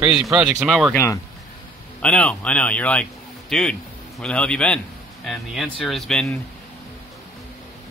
crazy projects am I working on? I know. You're like, dude, where the hell have you been? And the answer has been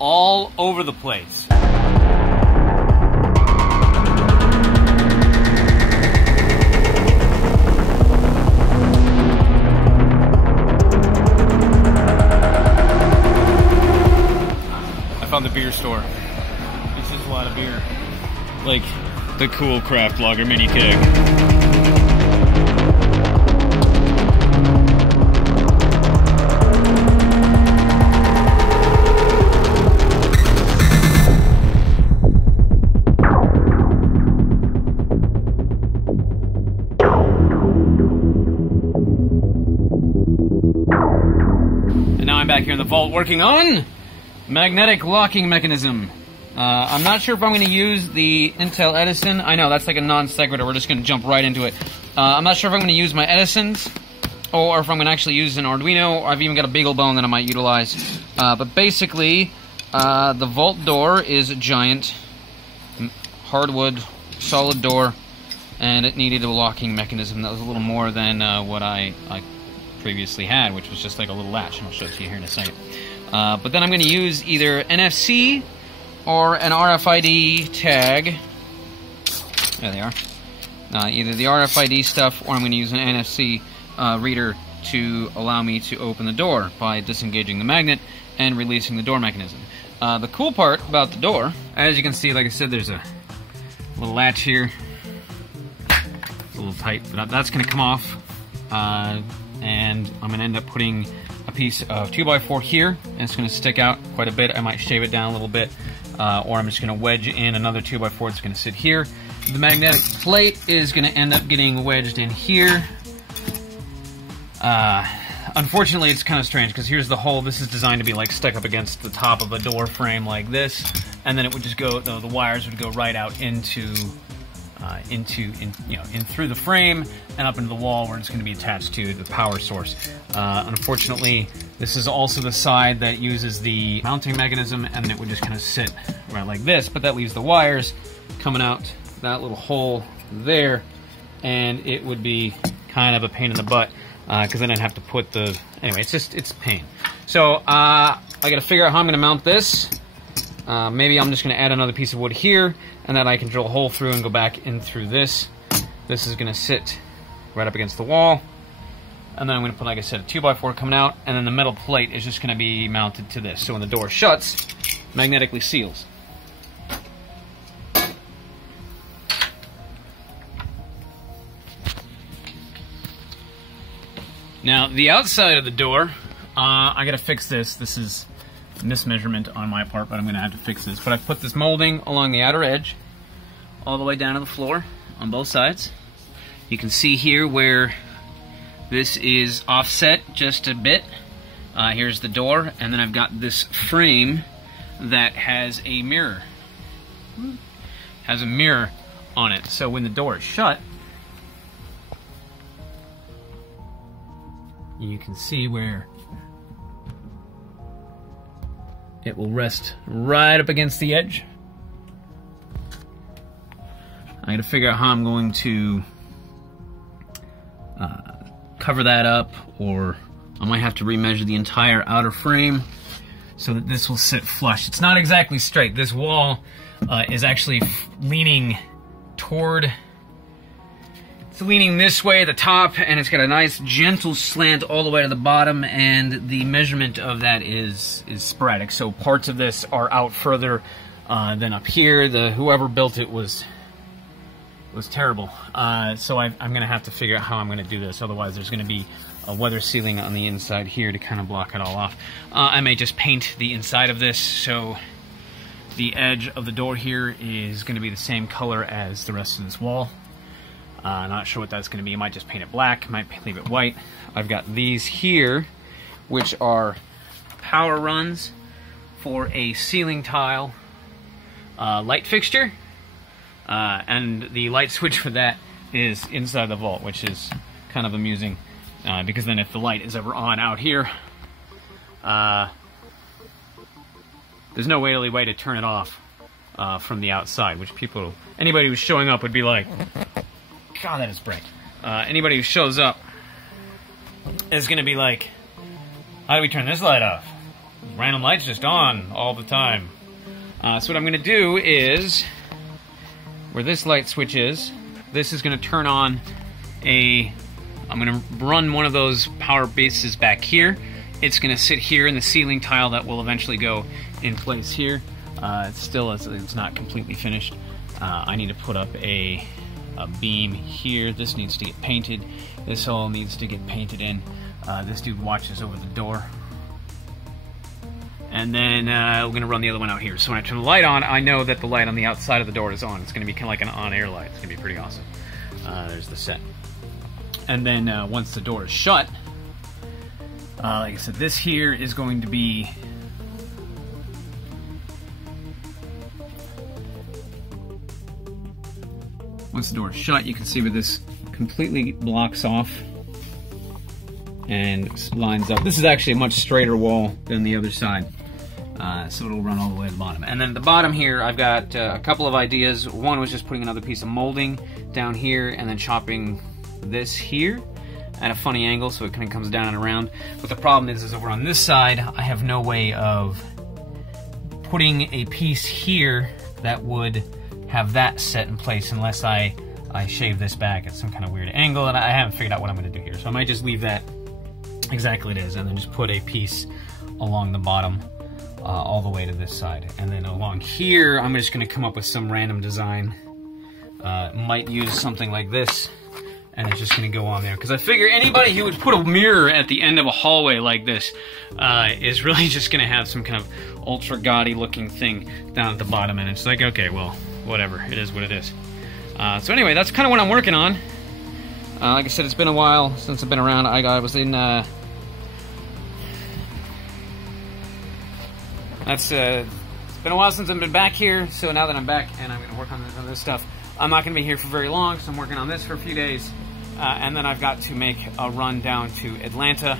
all over the place. I found the beer store. This is a lot of beer. Like the cool craft lager mini keg. And now I'm back here in the vault working on magnetic locking mechanism. I'm not sure if I'm going to use the Intel Edison. I know, that's like a non-sequitur. We're just going to jump right into it. I'm not sure if I'm going to use my Edisons or if I'm going to actually use an Arduino. I've even got a BeagleBone that I might utilize. But basically, the vault door is a giant hardwood, solid door, and it needed a locking mechanism that was a little more than what I previously had, which was just like a little latch, and I'll show it to you here in a second. But then I'm going to use either NFC or an RFID tag. There they are. Either the RFID stuff, or I'm going to use an NFC reader to allow me to open the door by disengaging the magnet and releasing the door mechanism. The cool part about the door, as you can see, like I said, there's a little latch here. It's a little tight, but that's going to come off. And I'm going to end up putting a piece of 2x4 here, and it's going to stick out quite a bit. I might shave it down a little bit, or I'm just going to wedge in another 2x4 that's going to sit here. The magnetic plate is going to end up getting wedged in here. Unfortunately, it's kind of strange, because here's the hole. This is designed to be like stuck up against the top of a door frame like this, and then it would just go, the wires would go right out in through the frame and up into the wall where it's going to be attached to the power source. Unfortunately, this is also the side that uses the mounting mechanism, and it would just kind of sit right like this, but that leaves the wires coming out that little hole there, and it would be kind of a pain in the butt, because then I'd have to put the... Anyway, it's pain. So, I gotta figure out how I'm gonna mount this. Maybe I'm just gonna add another piece of wood here, and then I can drill a hole through and go back in through this. This is gonna sit right up against the wall. And then I'm gonna put, like I said, a 2x4 coming out, and then the metal plate is just gonna be mounted to this. So when the door shuts, magnetically seals. Now, the outside of the door, I gotta fix this. This is a mismeasurement on my part, but I'm gonna have to fix this. But I've put this molding along the outer edge, all the way down to the floor on both sides. You can see here where this is offset just a bit. Here's the door, and then I've got this frame that has a mirror. Has a mirror on it, so when the door is shut, you can see where it will rest right up against the edge. I gotta figure out how I'm going to cover that up, or I might have to remeasure the entire outer frame so that this will sit flush. It's not exactly straight. This wall is actually leaning toward... It's leaning this way at the top, and it's got a nice gentle slant all the way to the bottom, and the measurement of that is sporadic. So parts of this are out further than up here. Whoever built it was terrible. So I'm going to have to figure out how I'm going to do this. Otherwise, there's going to be a weather sealing on the inside here to kind of block it all off. I may just paint the inside of this, so the edge of the door here is going to be the same color as the rest of this wall. Not sure what that's going to be. I might just paint it black, might leave it white. I've got these here, which are power runs for a ceiling tile light fixture. And the light switch for that is inside the vault, which is kind of amusing, because then if the light is ever on out here, there's no really way to turn it off from the outside, which anybody who's showing up would be like, God, that is bright. anybody who shows up is going to be like, how do we turn this light off? Random light's just on all the time. So what I'm going to do is, where this light switch is, this is going to turn on I'm going to run one of those power bases back here. It's going to sit here in the ceiling tile that will eventually go in place here. It's not completely finished. I need to put up a beam here. This needs to get painted. This all needs to get painted in. This dude watches over the door. And then we're going to run the other one out here. So when I turn the light on, I know that the light on the outside of the door is on. It's going to be kind of like an on-air light. It's going to be pretty awesome. There's the set. And then once the door is shut, like I said, this here is going to be... Once the door is shut, you can see where this completely blocks off and lines up. This is actually a much straighter wall than the other side. So it'll run all the way to the bottom. And then at the bottom here, I've got a couple of ideas. One was just putting another piece of molding down here and then chopping this here at a funny angle so it kind of comes down and around. But the problem is over on this side, I have no way of putting a piece here that would have that set in place unless I shave this back at some kind of weird angle, and I haven't figured out what I'm going to do here. So I might just leave that exactly it is and then just put a piece along the bottom all the way to this side. And then along here, I'm just going to come up with some random design. Might use something like this, and it's just going to go on there. Because I figure anybody who would put a mirror at the end of a hallway like this is really just going to have some kind of ultra gaudy looking thing down at the bottom. And it's like, okay, well, whatever. It is what it is. So anyway, that's kind of what I'm working on. Like I said, it's been a while since I've been around. I was in... it's been a while since I've been back here, so now that I'm back and I'm going to work on this stuff, I'm not going to be here for very long, so I'm working on this for a few days. And then I've got to make a run down to Atlanta,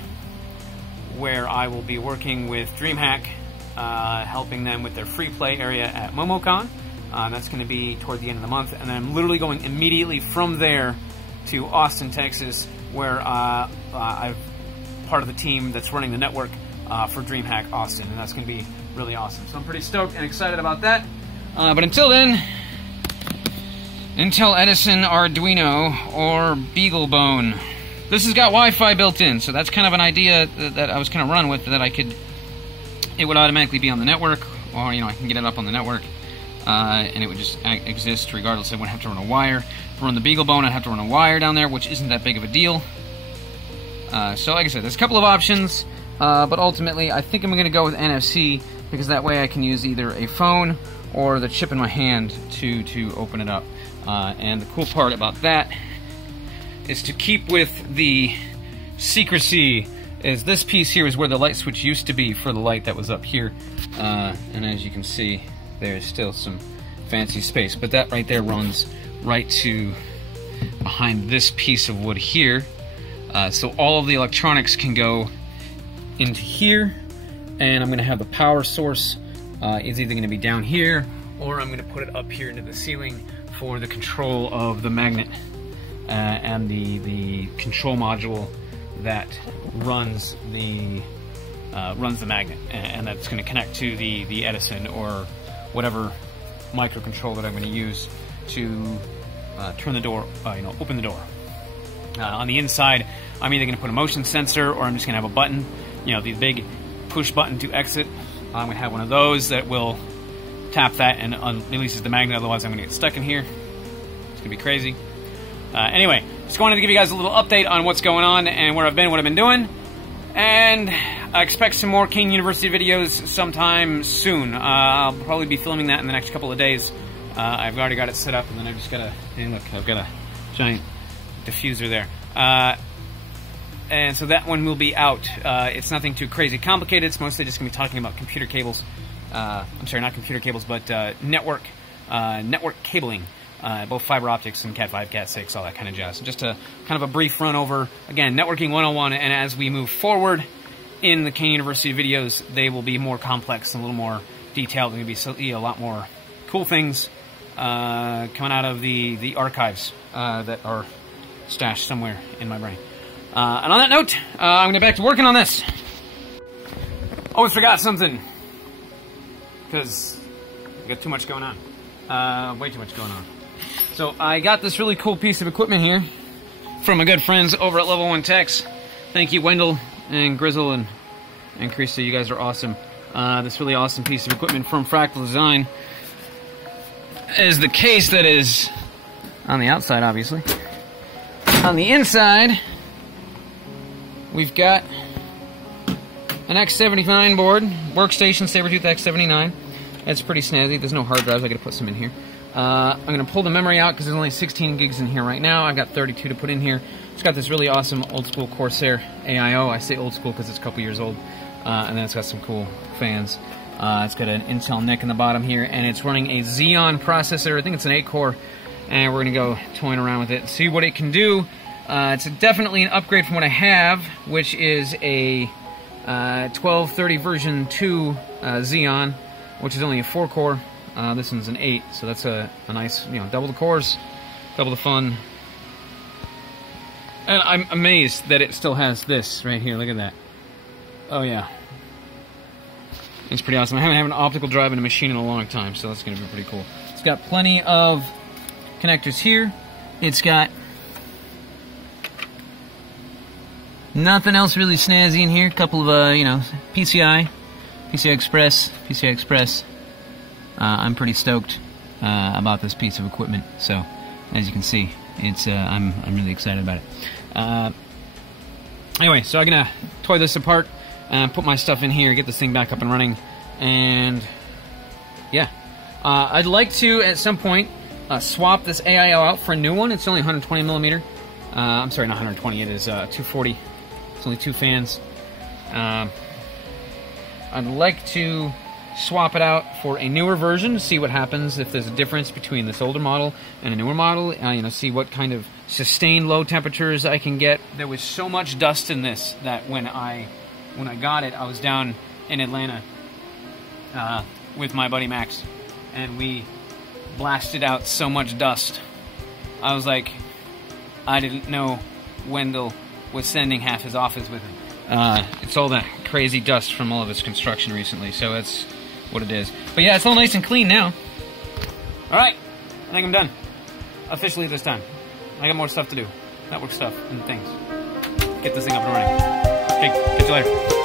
where I will be working with DreamHack, helping them with their free play area at MomoCon. That's going to be toward the end of the month, and then I'm literally going immediately from there to Austin, Texas, where I'm part of the team that's running the network for DreamHack Austin, and that's going to be really awesome. So I'm pretty stoked and excited about that. But until then, Intel Edison Arduino or BeagleBone. This has got Wi-Fi built in, so that's kind of an idea that I was kind of run with, that it would automatically be on the network, or I can get it up on the network. And it would just exist regardless. I wouldn't have to run a wire. To run the BeagleBone, I'd have to run a wire down there, which isn't that big of a deal. So like I said, there's a couple of options, but ultimately I think I'm going to go with NFC, because that way I can use either a phone or the chip in my hand to open it up. And the cool part about that is, to keep with the secrecy, is this piece here is where the light switch used to be for the light that was up here. And as you can see, there's still some fancy space, but that right there runs right to behind this piece of wood here. So all of the electronics can go into here, and I'm going to have the power source is either going to be down here, or I'm going to put it up here into the ceiling for the control of the magnet and the control module that runs the magnet, and that's going to connect to the Edison or whatever microcontroller that I'm going to use to turn the door, open the door. On the inside, I'm either going to put a motion sensor, or I'm just going to have a button, the big push button to exit. I'm going to have one of those that will tap that and releases the magnet, otherwise I'm going to get stuck in here. It's going to be crazy. Anyway, just wanted to give you guys a little update on what's going on and where I've been, what I've been doing. And I expect some more Qain University videos sometime soon. I'll probably be filming that in the next couple of days. I've already got it set up, and then I've just got to... Hey, look, I've got a giant diffuser there. And so that one will be out. It's nothing too crazy complicated. It's mostly just going to be talking about computer cables. I'm sorry, not computer cables, but network cabling. Both fiber optics and Cat 5, Cat 6, all that kind of jazz. Just a kind of a brief run over, again, networking 101, and as we move forward in the Qain University videos, they will be more complex and a little more detailed. There's going to be a lot more cool things coming out of the archives that are stashed somewhere in my brain. And on that note, I'm going to get back to working on this. Always forgot something. Because I got too much going on. Way too much going on. So I got this really cool piece of equipment here from my good friends over at Level 1 Techs. Thank you, Wendell and Grizzle and Krista. You guys are awesome. This really awesome piece of equipment from Fractal Design is the case that is on the outside, obviously. On the inside, we've got an X79 board, workstation Sabertooth X79. It's pretty snazzy. There's no hard drives. I gotta put some in here. I'm gonna pull the memory out because there's only 16 gigs in here right now. I've got 32 to put in here. It's got this really awesome old school Corsair AIO. I say old school because it's a couple years old. And then it's got some cool fans. It's got an Intel NIC in the bottom here, and it's running a Xeon processor. I think it's an 8-core, and we're gonna go toying around with it and see what it can do. It's definitely an upgrade from what I have, which is a 1230 version 2 Xeon, which is only a 4-core. This one's an 8, so that's a nice, you know, double the cores, double the fun. And I'm amazed that it still has this right here. Look at that. Oh yeah. It's pretty awesome. I haven't had an optical drive in a machine in a long time, so that's going to be pretty cool. It's got plenty of connectors here. It's got nothing else really snazzy in here. A couple of, you know, PCI Express. I'm pretty stoked about this piece of equipment. So, as you can see, it's I'm really excited about it. Anyway, so I'm gonna toy this apart and put my stuff in here, get this thing back up and running, and yeah, I'd like to at some point swap this AIO out for a new one. It's only 120 millimeter. I'm sorry, not 120. It is 240. It's only 2 fans. I'd like to swap it out for a newer version, see what happens if there's a difference between this older model and a newer model. You know, see what kind of sustained low temperatures I can get. There was so much dust in this that when I got it, I was down in Atlanta with my buddy Max, and we blasted out so much dust. I was like, I didn't know Wendell was sending half his office with him. It's all that crazy dust from all of his construction recently, so that's what it is. But yeah, it's all nice and clean now. Alright, I think I'm done. Officially this time. I got more stuff to do. Network stuff and things. Get this thing up and running. Okay, catch you later.